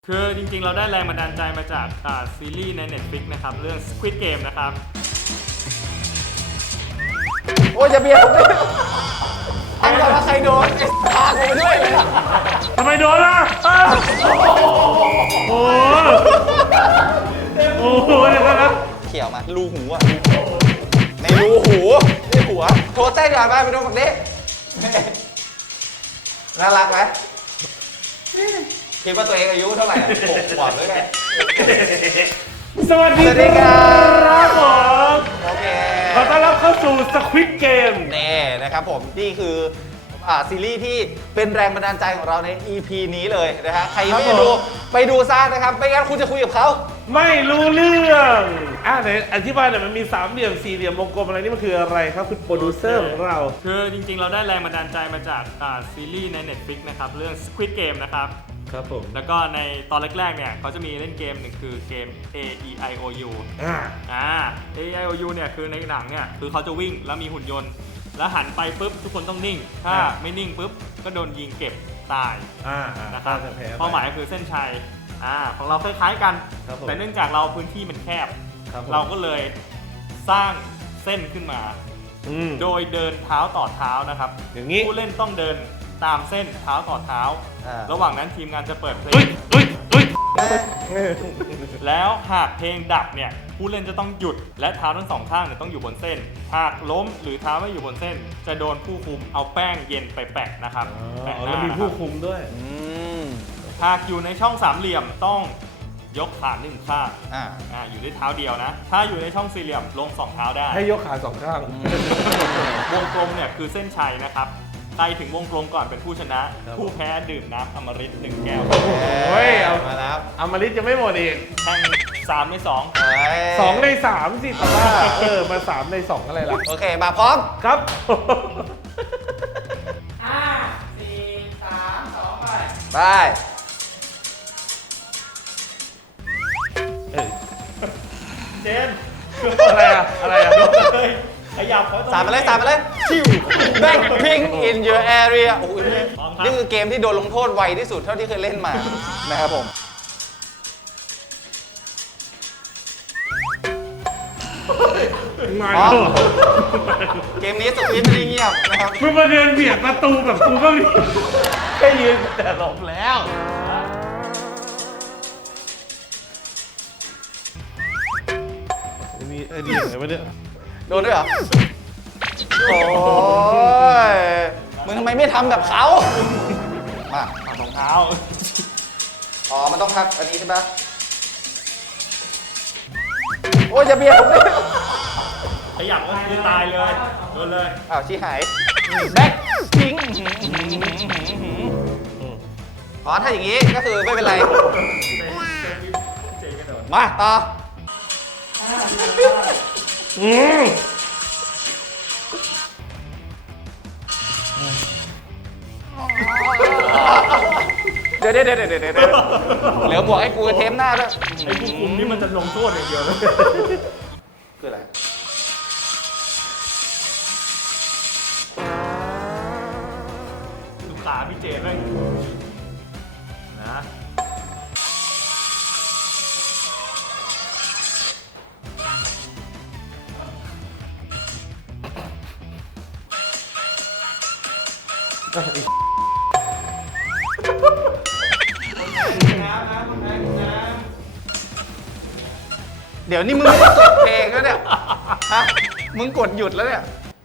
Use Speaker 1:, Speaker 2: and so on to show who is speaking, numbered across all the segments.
Speaker 1: คือจริงๆเราได้แรงบันดาลใจมาจากซีรีส์ใน Netflix นะครับเรื่อง Squid Game นะครับ
Speaker 2: โอ้ยอย่าเบียดผมดิอันก่อนว่าใครโดนพากูไปด้วยเลย
Speaker 3: ทำไมโดนล่ะโอ้โหโอ้โหเดี๋ยวนะ
Speaker 2: เขี่ยวมารูหูอะในรูหูนี่หัวโทรเต้นก่อนไปไปดูฝั่งนี้น่ารักไหมคิดว่าตัวเองอายุเท่าไหร่6 ขวบหรือไง
Speaker 3: สวัสดีครับผม
Speaker 2: โอเค
Speaker 3: ขอต้อนรับเข้าสู่ Squid Game
Speaker 2: นี่นะครับผมนี่คือซีรีส์ที่เป็นแรงบันดาลใจของเราใน EP นี้เลยนะฮะใครยังไม่ได้ดูไปดูซะนะครับไม่งั้นคุณจะคุยกับเขา
Speaker 3: ไม่รู้เรื่องไหนอธิบายหน่อยมันมี3เหลี่ยม4เหลี่ยมวงกลมอะไรนี่มันคืออะไรครับคุณโปรดิวเซอร์ของเรา
Speaker 1: คือจริงๆเราได้แรงบันดาลใจมาจากซีรีส์ใน Netflix นะครับเรื่อง Squid Game นะครับ
Speaker 3: ครับผม
Speaker 1: แล้วก็ในตอนแรกๆเนี่ยเขาจะมีเล่นเกมหนึ่งคือเกม A E I O U A E I O U เนี่ยคือในหนังเนี่ยคือเขาจะวิ่งแล้วมีหุ่นยนต์ แล้วหันไปปุ๊บทุกคนต้องนิ่ง ถ้าไม่นิ่งปุ๊บก็โดนยิงเก็บตายนะครับเป้าหมายก็คือเส้นชัยของเราคล้ายๆกันแต่เนื่องจากเราพื้นที่มันแคบเราก็เลยสร้างเส้นขึ้นมาโดยเดินเท้าต่อเท้านะครับอย่างนี้ผู้เล่นต้องเดินตามเส้นเท้าต่อเท้าระหว่างนั้นทีมงานจะเปิดเพลงแล้วหากเพลงดับเนี่ยผู้เล่นจะต้องหยุดและเท้าทั้งสองข้างเนี่ยต้องอยู่บนเส้นหากล้มหรือเท้าไม่อยู่บนเส้นจะโดนผู้คุมเอาแป้งเย็นไปแปะนะครับแปะห
Speaker 3: แล้ว
Speaker 1: น้า
Speaker 3: มีผู้คุมด้วย
Speaker 1: หากอยู่ในช่องสามเหลี่ยมต้องยกขาหนึ่งข้าง อยู่ด้วยเท้าเดียวนะ ถ้าอยู่ในช่องสี่เหลี่ยมลงสองเท้าได้
Speaker 3: ให้ยกขา2ข้าง
Speaker 1: วงกลมเนี่ยคือเส้นชัยนะครับใครถึงวงกลมก่อนเป็นผู้ชนะ ผู้แพ้ดื่มน้ำอมฤต1 แก้ว
Speaker 3: โอ้ยเอา
Speaker 2: มาแล้ว
Speaker 3: อมฤตจะไม่หมดอีก
Speaker 1: แข่ง3 ใน
Speaker 3: 2 ใน 3สิแต่ว่ามา3 ใน 2อะไรล่ะ
Speaker 2: โอเคมาพร้อม
Speaker 3: ครับ
Speaker 2: ไป
Speaker 1: 2 เจน
Speaker 3: อะไรอะ
Speaker 1: ขยับเขา
Speaker 2: สามไปเลยชิว Blackpink in your area โอ้ยนี่คือเกมที่โดนลงโทษไวที่สุดเท่าที่เคยเล่นมา นะครับผม
Speaker 3: งาน
Speaker 2: อ๋อ
Speaker 3: โลก
Speaker 2: เกมนี้สควิตไม่ได้เงียบนะครับ
Speaker 3: มึงมาเดินเบียดประตูแบบกูก็มีแค่ยืนแต่หลบแล้วมีไอเดียอะไรวะเนี่ย
Speaker 2: โดนด้วยเหรอ โอ้ย มึงทำไมไม่ทำแบบเขา มา
Speaker 1: รองเท้า
Speaker 2: อ๋อ มันต้องพักอันนี้ใช่ปะโอ้ยอย่าเบียดผมดิ
Speaker 1: ขยับก็คือตายเลยโดนเลย
Speaker 2: อ้าวชี้หายแบ็คพิงอ๋อ ถ้าอย่างนี้ก็คือไม่เป็นไร
Speaker 1: เจนกระโดด
Speaker 2: มาต่อ เดี๋ยวเหลือหมวกให้กูกับเทมหน้าด้วย
Speaker 1: ไอ้ผู้คุมนี่มันจะลงโทษอย่างเดียวเลย
Speaker 2: คืออะไร
Speaker 1: ดูขาพี่เจนแม่งนะ
Speaker 2: เดี๋ยวนี่มึงไม่ได้กดเพลงแล้วเนี่ย ฮะ มึงกดหยุดแล้วเนี่ย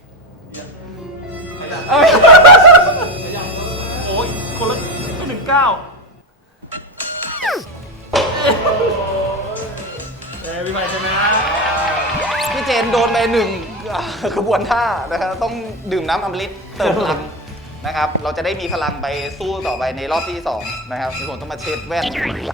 Speaker 2: เอ้ย
Speaker 1: โอ้ยคนละไม่ถึง9พี่ใหม่ชนะ
Speaker 2: พี่เจนโดนไปขบวนท่านะครับต้องดื่มน้ำอมฤตเติมพลังนะครับ เราจะได้มีพลังไปสู้ต่อไปในรอบที่2นะครับที่ผมต้องมาเช็ดแว่น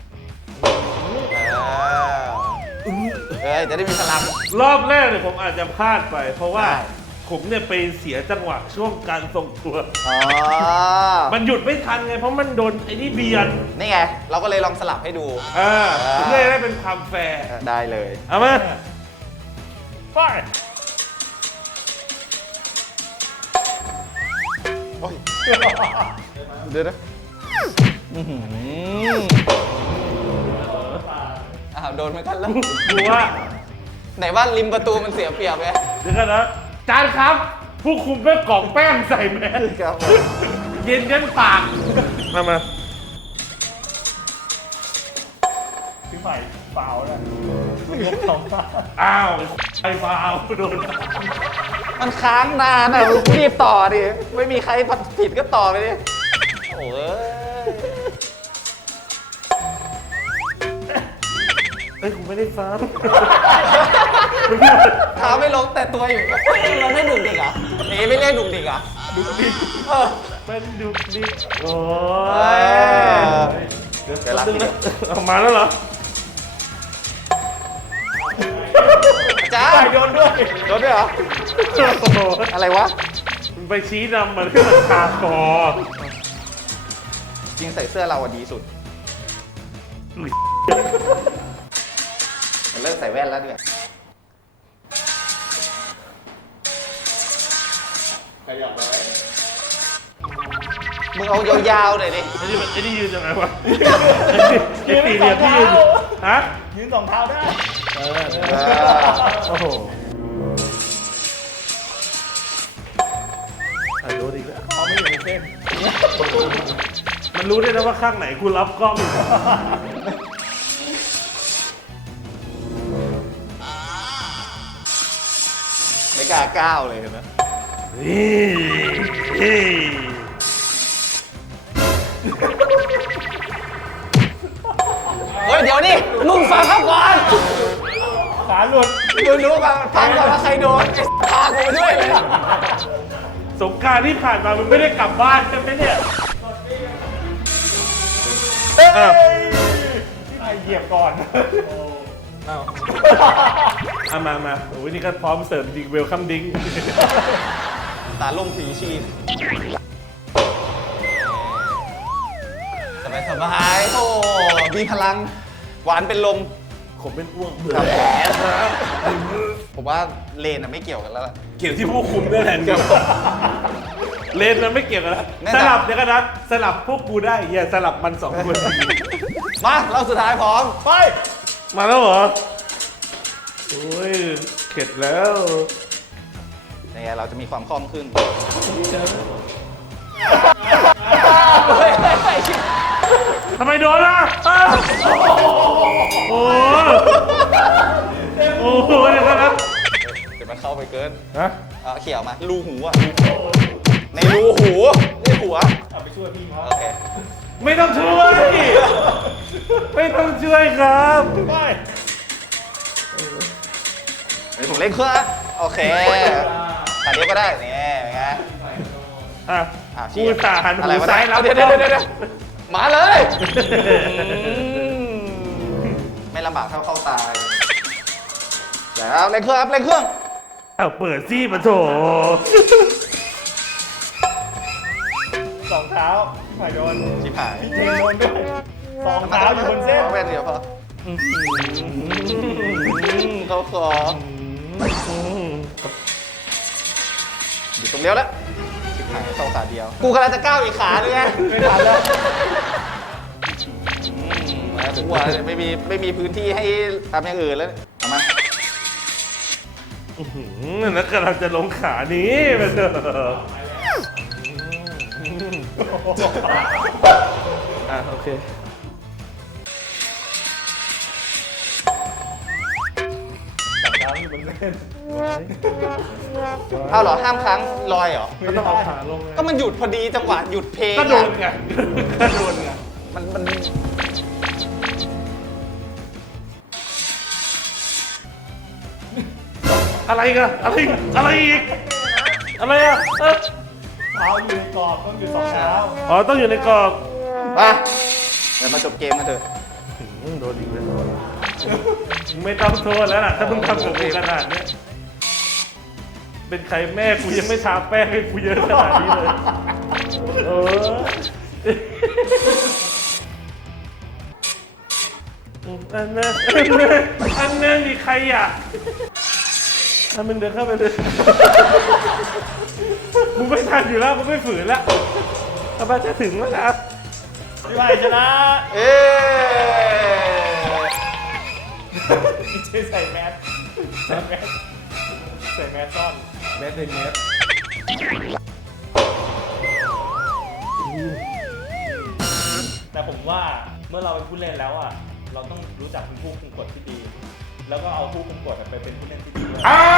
Speaker 2: จะได้มีพลัง
Speaker 3: รอบแรกเนี่ยผมอาจจะพลาดไป เพราะว่า
Speaker 2: ได้
Speaker 3: ผมเนี่ยไปเสียจังหวะช่วงการทรงตัว
Speaker 2: อ๋อ
Speaker 3: มันหยุดไม่ทันไง เพราะมันโดนไอ้นี่เบียด
Speaker 2: นี่ไง เราก็เลยลองสลับให้ดู
Speaker 3: เพื่อให้ได้เป็นความแฟร์
Speaker 2: ได้เลย
Speaker 3: เอามาไป
Speaker 2: โอ้ยเดี๋ยวนะดนเหมือนกันแล้ว
Speaker 3: ดูว่า
Speaker 2: ไหนว่าริมประตูมันเสียเปรียบไง
Speaker 3: เดี๋ยวกันนะจานครับ ผู้คุมแม่กล่องแป้งใส่แมส
Speaker 2: ครับ
Speaker 3: เย็นยันปากมา
Speaker 1: พี่ใหม่เปล่านะยกสองตา
Speaker 3: อ้าวไอ้ฟาวโดน
Speaker 2: มันค้างนานอ่ะรีบต่อดิ ไม่มีใครผิดก็ต่อไปดิ โอ้ย
Speaker 3: เอ้ยกูไม่ได้ซ้
Speaker 2: เท้าไม่ลงแต่ตัวอยู่เราไม่ดุกดิกเหรอเอ๊ะไม่เรียกดุกดิกเหรอ
Speaker 3: ำดูดิ
Speaker 2: เออ
Speaker 3: เป็นดูดิโอ้
Speaker 2: เฮ้
Speaker 3: ย
Speaker 2: ย เดี๋ยวรับทีเดียว
Speaker 3: เอามาแล้วเหรอ
Speaker 2: จ้า
Speaker 1: ใส่โดนด้วย
Speaker 2: โดนด้วยเหรอ
Speaker 3: โอ้โห
Speaker 2: อะไรวะ
Speaker 3: มันไปชี้นำมันขึ้นมาคาคอ
Speaker 2: จริงใส่เสื้อเราอะดีสุด มันเลิกใส่แว่นแล้วด้วย
Speaker 1: ขยับไว้
Speaker 2: มึงเอายาวๆหน่อยดิ
Speaker 3: ไอ้นี่ยืนยังไงวะไอ้สี่เหลี่ยมที่ยืนฮะ
Speaker 1: ยืนสองเท้าได้
Speaker 3: โอ้โหโดนอีกแล้ว
Speaker 1: เขาไม่อยู่ในเส้น
Speaker 3: มันรู้ได้นะว่าข้างไหนกูรับกล้อง
Speaker 2: ไม่กล้าก้าวเลยเห็นไหม
Speaker 3: นี่
Speaker 2: เฮ้ย เดี๋ยวนี่มึงฟังเขาก่อน
Speaker 1: ขาหลุด
Speaker 2: มึงรู้ป่ะฟังก่อนว่าใครโดนไอ้พากูไปด้วยเลย
Speaker 3: สงกรารที่ผ่านมามึงไม่ได้กลับบ้านใช่ไหมเนี่ยอ้าว
Speaker 1: พี่ใหม่เหยียบก่อน
Speaker 3: เอามาโอ้ยนี่ก็พร้อมเสิร์ฟจริงเวลคัมดิ้ง
Speaker 2: ตาลงผีชีพสบายๆโอ้มีพลัง หวานเป็นลม
Speaker 3: ผมเป็นอ้วก
Speaker 2: ครับผมว่าเลนอะไม่เกี่ยวกันแล้วล่ะ
Speaker 3: เกี่ยวที่ผู้คุมด้วยแหละเลนนั้นไม่เกี่ยวกันแล้ว
Speaker 2: แน่น
Speaker 3: ส
Speaker 2: อน
Speaker 3: ลับเดี๋ยวกันนะสลับพวกกูได้อย่าสลับมันสองคน
Speaker 2: มาเราสุดท้ายพร้อม ไป
Speaker 3: มาแล้วเหรอโอ้ยเข็ดแล้ว
Speaker 2: เนี่ยเราจะมีความคล่องขึ้น
Speaker 3: ทำไมโดนล่ะอ้าวโอ้โหเดี๋ยวกันนะ
Speaker 2: เดี๋ยวมันเข้าไปเกิน
Speaker 3: ฮะ
Speaker 2: เขี่ยวมารูหูอะในรูหูนี่หัว
Speaker 1: เอาไปช่วยพี่เขา
Speaker 2: โอเค
Speaker 3: ไม่ต้องช่วยไม่ต้องช่วยครับ
Speaker 1: ไป
Speaker 2: เดี๋ยวผมเล่นเครื่องอะโอเคขาเดียวก็ได้เนี่ยเป็นไง
Speaker 3: อ่ะ
Speaker 2: ชี้
Speaker 3: กูตาหัน
Speaker 2: อะไร
Speaker 3: หู
Speaker 2: วะ
Speaker 3: ซ้ายรับ
Speaker 2: เดี๋ยวมาเลย ไม่ลำบากเท่าเข้าตาเดี๋ยวเล่นเครื่องครับเล่นเครื่อง
Speaker 3: เอาเปิดซี่มาโถ
Speaker 1: สองเท้าพี่ใหม่โดน
Speaker 2: ชิบหาย
Speaker 1: พี่เจนโดนด้วยสองเท้าอยู่บนเส้น
Speaker 2: แว่นเดียวพอเขาขออยู่ตรงเลี้ยวแล้วชิบหายเข้าขาเดียว กูกำลังจะก้าวอีกขาด้วยไง
Speaker 1: ไม่ทันแล้ว
Speaker 2: กูว่าไม่มีพื้นที่ให้ทำอย่างอื่นแล้วเอามา
Speaker 3: แล้วกำลังจะลงขานี้มาเถอะอ่ะโอเค
Speaker 1: เท้าอยู่บนเส้น
Speaker 2: เอาเหรอห้ามค้างลอยเหรอ
Speaker 3: ก็ต้องเอาขาลงไง
Speaker 2: ก็มันหยุดพอดีจังหวะหยุดเพลง
Speaker 3: ก็โดน
Speaker 2: อะ
Speaker 3: ไงก็โดนไง
Speaker 2: มัน
Speaker 3: อะไรกันอะไรอีกอะไรอีกอะไรอ่ะ
Speaker 1: เท้าอยู่ในกรอบต้องอยู่สองเท้า
Speaker 3: อ๋อต้องอยู่ในกรอบ
Speaker 2: มาเดี๋ยวมาจบเกมกันเถอะ
Speaker 3: โดนอีกแล้วไม่ต้องโทษแล้วล่ะถ้ามึงทำกับกูขนาดเนี้ยเป็นใครแม่กูยังไม่ทาแป้งให้กูเยอะขนาดนี้เลยเอออันนั้นมีใครอ่ะมึงเดินเข้าไปเลยมึงไม่ทันอยู่แล้วมึงไม่ฝืนแล้วถ้าบ้าจะถึงแล้วนะ
Speaker 1: พี่ใหม่ชนะ
Speaker 2: เอ๊
Speaker 1: ใส่แมสใส่แมสใส่แมสซ่อน
Speaker 3: แมสในแมส
Speaker 1: แต่ผมว่าเมื่อเราเป็นผู้เล่นแล้วอ่ะเราต้องรู้จักเป็นผู้คุมกฎที่ดี แล้วก็เอาผู้คุมกฎไปเป็นผู้เล่นที่ดีด้วย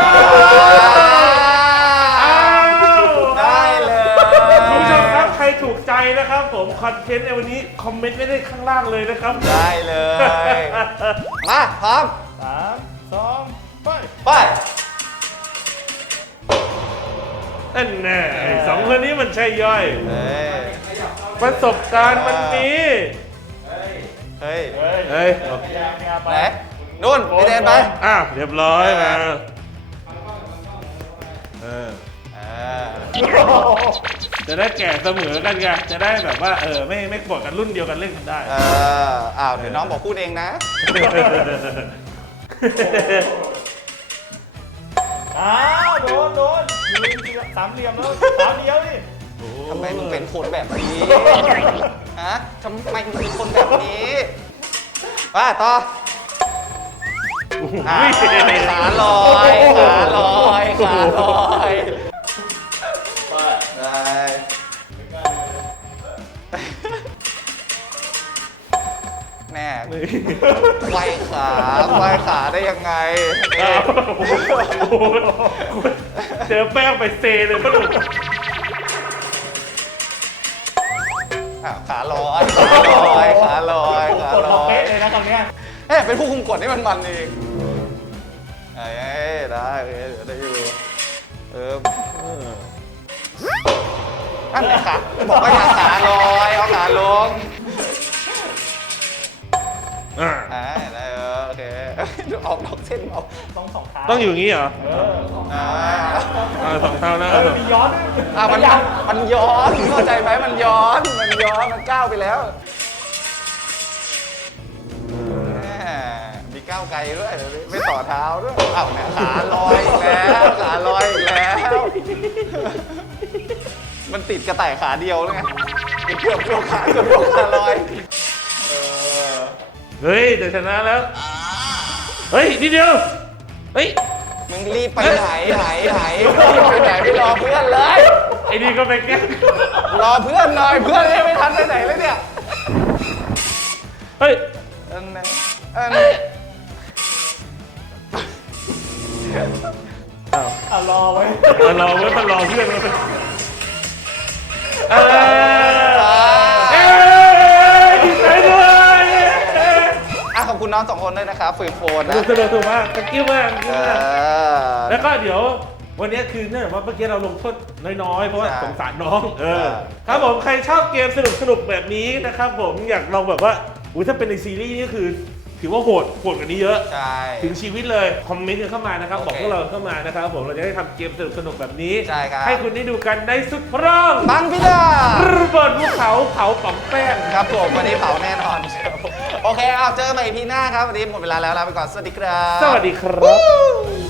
Speaker 2: ได้เลย
Speaker 3: คุณผู้ชมครับใครถูกใจนะครับผมคอนเทนต์ในวันนี้คอมเมนต์ไม่ได้ข้างล่างเลยนะครับ
Speaker 2: ได้เลย มาพร้อม
Speaker 1: 3 2 ไป
Speaker 2: ไป
Speaker 3: นั่นแน่ไอ้สองคนนี้มันใช่ย่อย
Speaker 2: เฮ้ย
Speaker 3: ประสบการณ์มันมี
Speaker 2: เฮ้ย
Speaker 3: เฮ้ย
Speaker 2: ไหนนู่นพี่เดนไป
Speaker 3: อ้าวเรียบร้อยมาเออ จะได้แก่เสมอกันไงจะได้แบบว่าไม่กดกันรุ่นเดียวกันเล่นกันได้
Speaker 2: อ้าวเดี๋ยวน้องบอกพูดเองนะ
Speaker 1: อ้าวโดนยืนสามเหลี่ยมแล้วสามเดียวดิ
Speaker 2: ทำไมมึงเป็นคนแบบนี้ ฮะทำไมมึงเป็นคนแบบนี้ว่าต่อขาลอยขาลอยขาลอยได้แน่ไขว้ขาได้ยังไง
Speaker 3: เจอแป้งไปเซเลยก็ดู
Speaker 2: ขาลอยขาลอยขาลอยขาก
Speaker 1: ด
Speaker 2: ล
Speaker 1: เรา
Speaker 2: อ
Speaker 1: เป๊ะ
Speaker 2: ย
Speaker 1: เลยนะตอนเนี้ย
Speaker 2: เป็นผู้คุมกฎนี่มันเองได้เดี๋ยวได้อยู่นั่นแหละค่ะบอกว่าอย่าขาลอยเอาขาลงได้โอเคดูออกนอกเส้นออก
Speaker 1: ต้องสองเท้า
Speaker 3: ต้องอยู่อย่างนี้เหรอ สองเท่านะ
Speaker 1: มีย้อนด้วย
Speaker 2: มันย้อนเข้าใจไหมมันย้อนมันก้าวไปแล้วมีก้าวไกลด้วยไม่ต่อเท้าด้วยอ้าวเนี่ยขาลอยอีกแล้วขาลอยอีกแล้วมันติดกระต่ายขาเดียวเลยไงเกือบโยกขาลอย
Speaker 3: เฮ้ยจะชนะแล้วเฮ้ยนิดเดียวเฮ้ย
Speaker 2: มึงรีบไปไหนไปไหนไม่รอเพื่อนเลย
Speaker 3: ไอ้นี่ก็ไปแก้
Speaker 2: รอเพื่อนหน่อยเพื่อนยังไม่ทันไปไหนเลยเนี่ย
Speaker 3: เฮ้ย
Speaker 2: อันไหน
Speaker 1: รอไว้
Speaker 3: รอไว้มันรอเพื่อนมันดีใจด้วย
Speaker 2: ขอบคุณน้องสองคนด้วยนะครับฝืนโฟนนะ
Speaker 3: สนุกมากตะกิ้วมากแล้วก็เดี๋ยววันนี้คือเนื่องจากว่าเมื่อกี้เราลงโทษน้อยๆเพราะว่าสงสารน้องครับผมใครชอบเกมสนุกแบบนี้นะครับผมอยากลองแบบว่าถ้าเป็นในซีรีส์นี่คือถือว่าโหดกว่านี้เยอะ
Speaker 2: ใช่
Speaker 3: ถึงชีวิตเลยคอมเมนต์กันเข้ามานะครับบอกพวกเราเข้ามานะครับผมเราจะได้ทำเกมสนุกแบบนี้
Speaker 2: ใช่ครับ
Speaker 3: ให้คุณได้ดูกันได้สุดพร้อม
Speaker 2: บังพิดา
Speaker 3: ระเบิดภูเขาเผาป๋องแป้ง
Speaker 2: ครับผมวันนี้เผาแน่นอนโอเคเอาเจอกันใหม่พีหน้าครับวันนี้หมดเวลาแล้วลาไปก่อนสวัสดีครับ
Speaker 3: สวัสดีครับ